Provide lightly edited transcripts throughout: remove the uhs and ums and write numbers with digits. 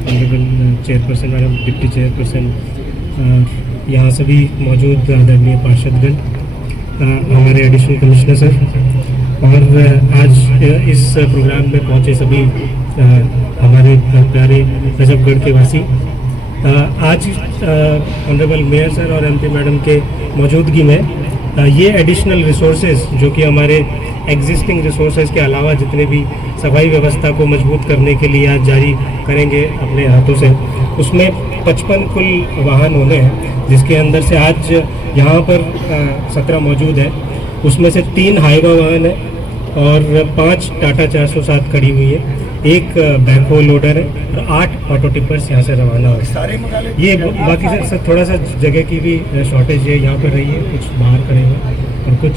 Honourable chairperson madam, deputy chairperson, यहाँ सभी मौजूद आदरणीय पार्षदगण, हमारे एडिशनल कमिश्नर सर और आज इस प्रोग्राम में पहुँचे सभी हमारे प्यारे रजबगढ़ के वासी। आज ऑनरेबल मेयर सर और एमपी मैडम के मौजूदगी में ये एडिशनल रिसोर्सेज जो कि हमारे एग्जिस्टिंग रिसोर्सेज के अलावा जितने भी सफाई व्यवस्था को मजबूत करने के लिए आज जारी करेंगे अपने हाथों से, उसमें 55 कुल वाहन होने हैं, जिसके अंदर से आज यहाँ पर 17 मौजूद है। उसमें से 3 हाईवा वाहन है और 5 टाटा 407 खड़ी हुई है, एक बैकहो लोडर है और 8 ऑटो टिपर्स यहाँ से रवाना हो। ये बाकी सर थोड़ा सा जगह की भी शॉर्टेज है, यहाँ पर रही है, कुछ बाहर करेंगे और कुछ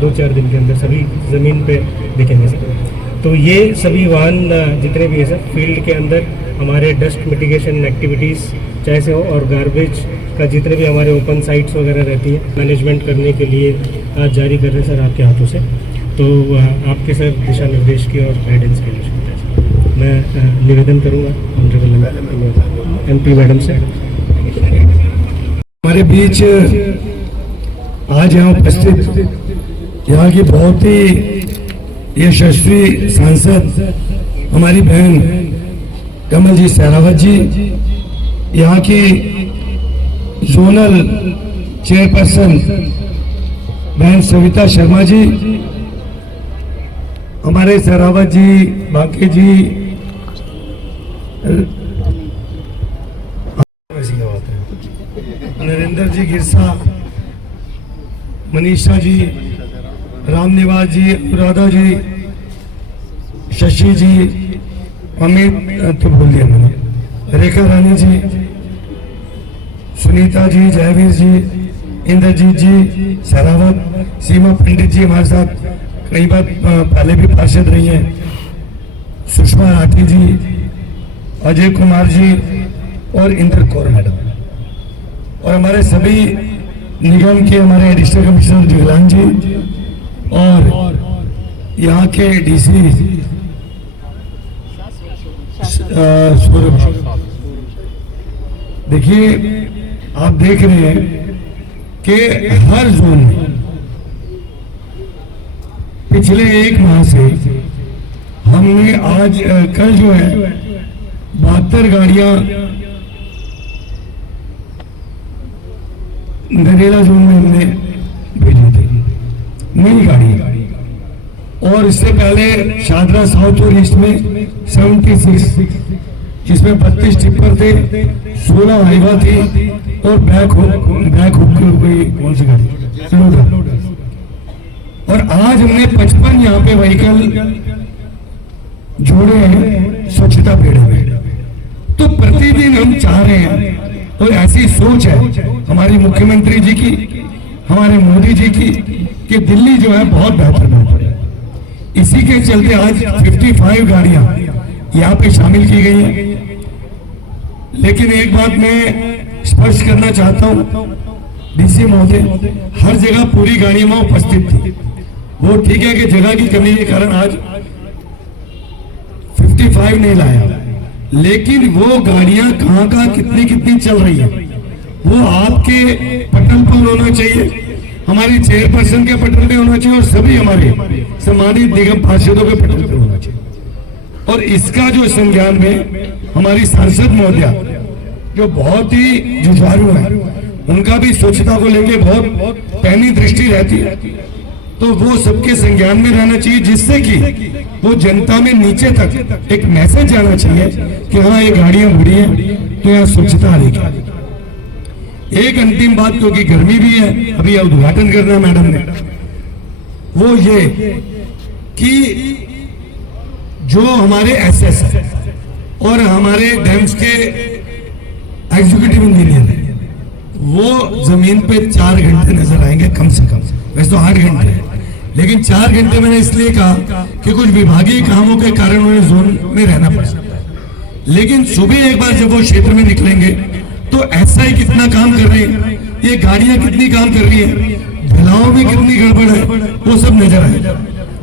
2-4 दिन के अंदर सभी ज़मीन पे दिखेंगे सर। तो ये सभी वाहन जितने भी है सर फील्ड के अंदर हमारे डस्ट मिटिगेशन एक्टिविटीज़ चाहे से हो और गार्बेज का जितने भी हमारे ओपन साइट्स वगैरह रहती है मैनेजमेंट करने के लिए आज जारी कर रहे हैं सर आपके हाथों से। तो आपके सर दिशा निर्देश की और गाइडेंस के लिए मैं निवेदन करूंगा ऑनरेबल एमपी मैडम से। हमारे बीच आज यहाँ उपस्थित यहाँ की बहुत ही यशस्वी सांसद हमारी बहन कमल जी सहरावत जी, यहाँ की जोनल चेयरपर्सन बहन सविता शर्मा जी, हमारे सहरावत जी, बाकी जी, नरेंद्र जी गिरसा, मनीषा जी, रामनिवास जी, राधा जी, शशि जी, अमित तो बोल दिया मैंने, रेखा रानी जी, सुनीता जी, जयवीर जी, इंद्रजीत जी, सहरावत, सीमा पंडित जी हमारे साथ कई बार पहले भी पार्षद रही हैं, सुषमा राठी जी, अजय कुमार जी और इंद्र कौर मैडम, और हमारे सभी निगम के हमारे एडिशनल कमिश्नर जुगलान जी और यहाँ के डीसी सौरभ। देखिए आप देख रहे हैं कि हर जोन में पिछले 1 माह से हमने आज कल जो है 72 गाड़ियां नरेला जोन में हमने भेजी थी, नई गाड़ियां, और इससे पहले शादरा साउथ और ईस्ट में 76, जिसमें 32 टिप्पर थे, 16 हाईवा थी और बैक हुक कोई कौन सी गाड़ी, और आज हमने 55 यहाँ पे व्हीकल जोड़े हैं स्वच्छता पेड़ में। तो प्रतिदिन हम चाह रहे हैं, और ऐसी सोच है हमारी मुख्यमंत्री जी की, हमारे मोदी जी की, कि दिल्ली जो है बहुत बेहतर बन पड़े। इसी के चलते आज 55 गाड़ियां यहाँ पे शामिल की गई हैं। लेकिन एक बात मैं स्पष्ट करना चाहता हूँ, डीसी महोदय, हर जगह पूरी गाड़ियां वहां उपस्थित थी। वो ठीक है कि जगह की कमी के कारण आज 55 नहीं लाया, लेकिन वो गाड़ियां कहां कितनी चल रही है वो आपके पटल पर होना चाहिए, हमारी चेयरपर्सन के पटल पे होना चाहिए और सभी हमारे सम्मानित निगम पार्षदों के पटल पे होना चाहिए। और इसका जो संज्ञान में हमारी सांसद महोदया जो बहुत ही जुझारू है, उनका भी स्वच्छता को लेकर बहुत पैनी दृष्टि रहती है, तो वो सबके संज्ञान में रहना चाहिए, जिससे कि वो जनता में नीचे तक एक मैसेज आना चाहिए कि हाँ ये गाड़ियां बुरी हैं तो यहाँ स्वच्छता आ रही। एक अंतिम बात, क्योंकि गर्मी भी है, अभी उद्घाटन करना मैडम ने, वो ये कि जो हमारे एसएस और हमारे डैम्स के एग्जीक्यूटिव इंजीनियर हैं, वो जमीन पे 4 घंटे नजर आएंगे कम से कम, वैसे तो 8 घंटे है, लेकिन 4 घंटे मैंने इसलिए कहा कि कुछ विभागीय कामों के कारण उन्हें जोन में रहना पड़ सकता है। लेकिन सुबह एक बार जब वो क्षेत्र में निकलेंगे तो एसआई कितना काम कर रही है, ये गाड़ियां कितनी काम कर रही है, ढलाओं में कितनी गड़बड़ है, वो सब नजर आएगा।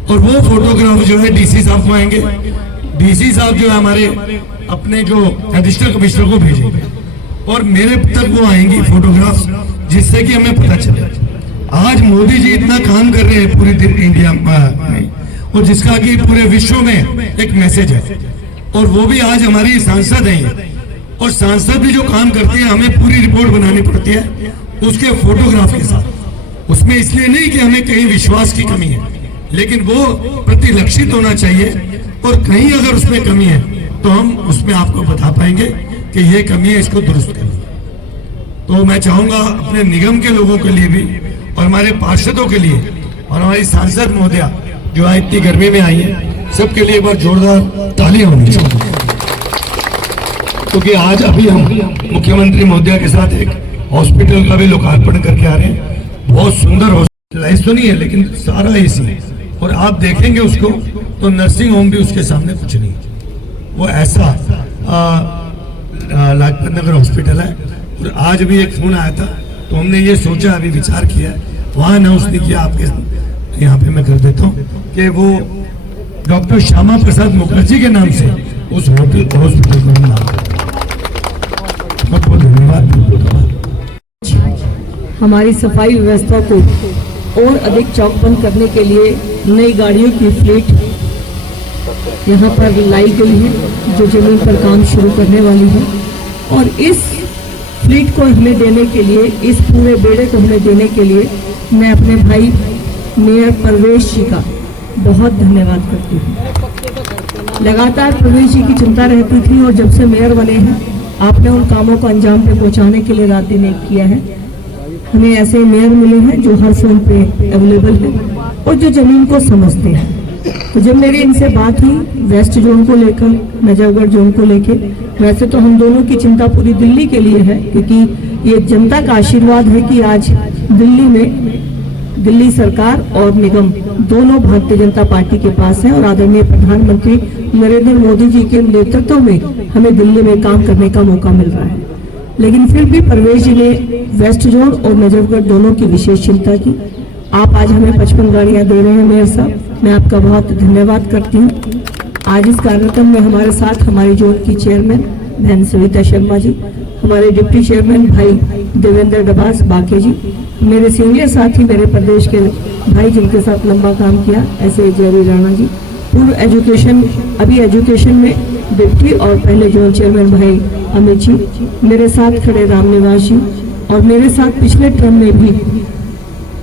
और वो फोटोग्राफ जो है डीसी साहब को आएंगे, डीसी साहब जो है हमारे अपने जो एडिशनल कमिश्नर को भेजेंगे और मेरे तक वो आएंगी फोटोग्राफ्स, जिससे कि हमें पता चले आज मोदी जी इतना काम कर रहे हैं पूरी इंडिया में, और जिसका कि पूरे विश्व में एक मैसेज है। और वो भी आज हमारी सांसद हैं, और सांसद भी जो काम करते हैं हमें पूरी रिपोर्ट बनानी पड़ती है उसके फोटोग्राफ के साथ। उसमें इसलिए नहीं कि हमें कहीं विश्वास की कमी है, लेकिन वो प्रतिलक्षित होना चाहिए, और कहीं अगर उसमें कमी है तो हम उसमें आपको बता पाएंगे कि ये कमी है, इसको दुरुस्त करें। तो मैं चाहूंगा अपने निगम के लोगों के लिए भी और हमारे पार्षदों के लिए और हमारी सांसद महोदया जो आज इतनी गर्मी में आई है, सबके लिए एक बार जोरदार तालियां होनी चाहिए, क्योंकि आज अभी हम मुख्यमंत्री महोदया के साथ एक हॉस्पिटल का भी लोकार्पण करके आ रहे हैं। बहुत सुंदर हॉस्पिटल, ऐसा तो नहीं है लेकिन सारा एसी है, और आप देखेंगे उसको तो नर्सिंग होम भी उसके सामने कुछ नहीं, वो ऐसा लाजपत नगर हॉस्पिटल है। और आज भी एक फोन आया था तो हमने ये सोचा, अभी विचार किया, वहाँ अनाउंस नहीं किया, आपके यहाँ पे मैं कर देता हूँ कि वो डॉक्टर श्यामा प्रसाद मुखर्जी के नाम से उस हॉस्पिटल का नाम। बहुत बहुत धन्यवाद। हमारी सफाई व्यवस्था को और अधिक चौकबंद करने के लिए नई गाड़ियों की फ्लीट यहाँ पर लाई गई है, जो जमीन पर काम शुरू करने वाली है। और इस फ्लीट को हमें देने के लिए, इस पूरे बेड़े को हमें देने के लिए मैं अपने भाई मेयर परवेश जी का बहुत धन्यवाद करती हूँ। लगातार परवेश जी की चिंता रहती थी, और जब से मेयर बने हैं आपने उन कामों को अंजाम पे पहुँचाने के लिए रात दिन एक किया है। हमें ऐसे मेयर मिले हैं जो हर फोन पे अवेलेबल है और जो जमीन को समझते हैं। तो जब मेरी इनसे बात हुई वेस्ट जोन को लेकर, नजफगढ़ जोन को लेकर, वैसे तो हम दोनों की चिंता पूरी दिल्ली के लिए है, क्योंकि ये जनता का आशीर्वाद है कि आज दिल्ली में दिल्ली सरकार और निगम दोनों भारतीय जनता पार्टी के पास है, और आदरणीय प्रधानमंत्री नरेंद्र मोदी जी के नेतृत्व में हमें दिल्ली में काम करने का मौका मिल रहा है। लेकिन फिर भी परवेश जी ने वेस्ट जोन और नजफगढ़ दोनों की विशेष चिंता की। आप आज हमें 55 गाड़ियां दे रहे हैं मेयर साहब, मैं आपका बहुत धन्यवाद करती हूँ। आज इस कार्यक्रम में हमारे साथ हमारी जोन की चेयरमैन बहन सविता शर्मा जी, हमारे डिप्टी चेयरमैन भाई देवेंद्र डबास बाके जी, मेरे सीनियर साथी मेरे प्रदेश के भाई जिनके साथ लंबा काम किया ऐसे जयवीर राणा जी, पूर्व एजुकेशन अभी एजुकेशन में डिप्टी और पहले जोन चेयरमैन भाई अमित जी, मेरे साथ खड़े रामनिवास जी, और मेरे साथ पिछले टर्म में भी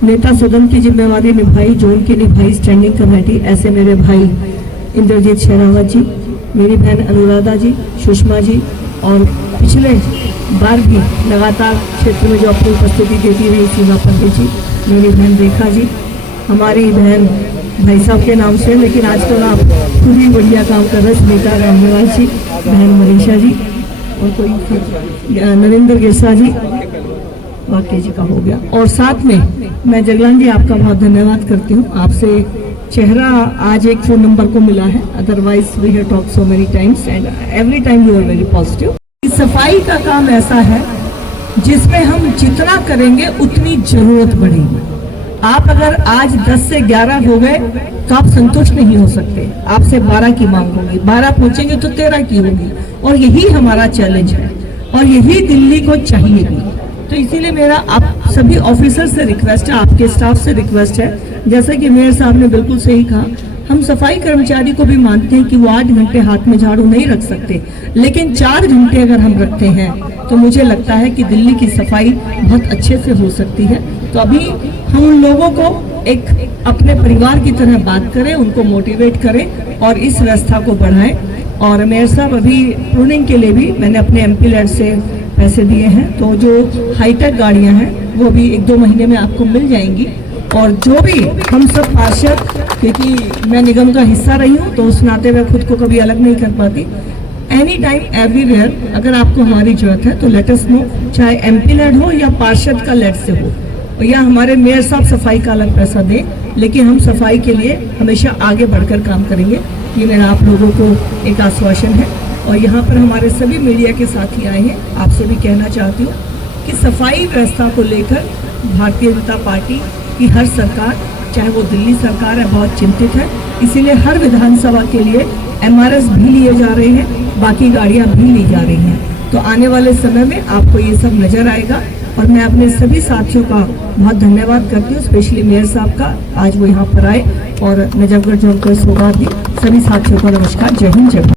नेता सदन की जिम्मेवारी निभाई, जोन की निभाई स्टैंडिंग कमेटी, ऐसे मेरे भाई इंद्रजीत शेरावत जी, मेरी बहन अनुराधा जी, सुषमा जी, और पिछले बार भी लगातार क्षेत्र में जो अपनी उपस्थिति देती रही सीमा पंडित जी, मेरी बहन रेखा जी, हमारी बहन भाई साहब के नाम से, लेकिन आजकल आप पूरी बढ़िया काम कर रहे सुनीता रामनिवास जी, बहन मनीषा जी, और कोई नरेंद्र गिरसा जी, वाकई जी का हो गया। और साथ में मैं जगलान जी आपका बहुत धन्यवाद करती हूँ, आपसे चेहरा आज एक फोन नंबर को मिला है, otherwise we have talk so many times and every time you are very positive. सफाई का काम ऐसा है जिसमें हम जितना करेंगे उतनी जरूरत बढ़ेगी। आप अगर आज 10 से 11 हो गए तो आप संतुष्ट नहीं हो सकते, आपसे 12 की मांग होगी, 12 पहुंचेंगे तो 13 की होगी, और यही हमारा चैलेंज है और यही दिल्ली को चाहिए भी। तो इसीलिए मेरा आप सभी ऑफिसर से रिक्वेस्ट है, आपके स्टाफ से रिक्वेस्ट है, जैसा कि मेयर साहब ने बिल्कुल सही कहा, हम सफाई कर्मचारी को भी मानते हैं कि वो 8 घंटे हाथ में झाड़ू नहीं रख सकते, लेकिन 4 घंटे अगर हम रखते हैं तो मुझे लगता है कि दिल्ली की सफाई बहुत अच्छे से हो सकती है। तो अभी हम उन लोगों को एक अपने परिवार की तरह बात करें, उनको मोटिवेट करें और इस व्यवस्था को बढ़ाएं। और मेयर साहब अभी प्रूनिंग के लिए भी मैंने अपने MP लैंड से पैसे दिए हैं, तो जो हाईटेक गाड़ियां हैं वो भी 1-2 महीने में आपको मिल जाएंगी। और जो भी हम सब पार्षद, क्योंकि मैं निगम का हिस्सा रही हूँ तो उस नाते मैं खुद को कभी अलग नहीं कर पाती, एनी टाइम एवरीवेयर अगर आपको हमारी जरूरत है तो लेट अस नो, चाहे MP लैंड हो या पार्षद का लैंड से हो, या हमारे मेयर साहब सफाई का अलग पैसा दें, लेकिन हम सफाई के लिए हमेशा आगे बढ़कर काम करेंगे। ये मेरा आप लोगों को एक आश्वासन है। और यहाँ पर हमारे सभी मीडिया के साथी आए हैं, आपसे भी कहना चाहती हूँ कि सफाई व्यवस्था को लेकर भारतीय जनता पार्टी की हर सरकार चाहे वो दिल्ली सरकार है, बहुत चिंतित है। इसीलिए हर विधानसभा के लिए MRS भी लिए जा रहे हैं, बाकी गाड़ियां भी ली जा रही हैं। तो आने वाले समय में आपको ये सब नजर आएगा। और मैं अपने सभी साथियों का बहुत धन्यवाद करती हूँ, स्पेशली मेयर साहब का, आज वो यहाँ पर आए और नजफगढ़ जोन को सौगात दी। सभी साथियों को नमस्कार, जय हिंद, जय भारत।